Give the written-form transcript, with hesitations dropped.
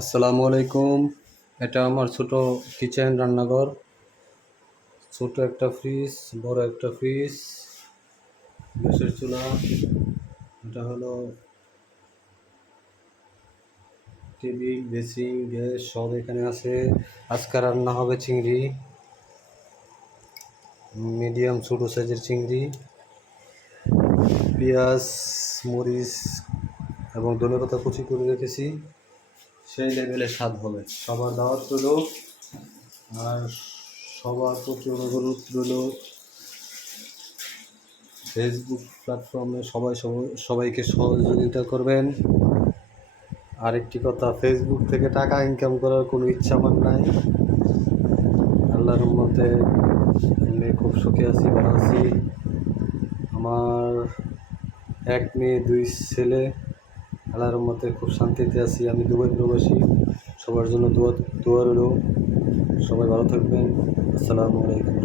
আসসালামু আলাইকুম। এটা আমার ছোট কিচেন রান্নাঘর। ছোট একটা ফ্রিজ, বড় একটা ফ্রিজ, গ্যাসের চুলা। এটা হলো টেবিল, বেসিন, গ্যাস সব এখানে আছে। আজকে রান্না হবে চিংড়ি, মিডিয়াম ছোট সাইজের চিংড়ি। পেঁয়াজ, মরিচ এবং ধনেপাতা কুচি করে রেখেছি। সেই লেভেলে স্বাদ হবে। সবার দাওয়াত রইল। আর সবার প্রতি অনুরোধ রইল, ফেসবুক প্ল্যাটফর্মে সবাইকে সহযোগিতা করবেন। আরেকটি কথা, ফেসবুক থেকে টাকা ইনকাম করার কোনো ইচ্ছা আমার নাই। আল্লাহর রহমতে আমি খুব সুখে আছি, ভালো আছি। আমার এক মেয়ে, দুই ছেলে। আল্লাহর রহমতে খুব শান্তিতে আছি। আমি দুবাই প্রবাসী। সবার জন্য দোয়া রইল। সবাই ভালো থাকবেন। আসসালামু আলাইকুম।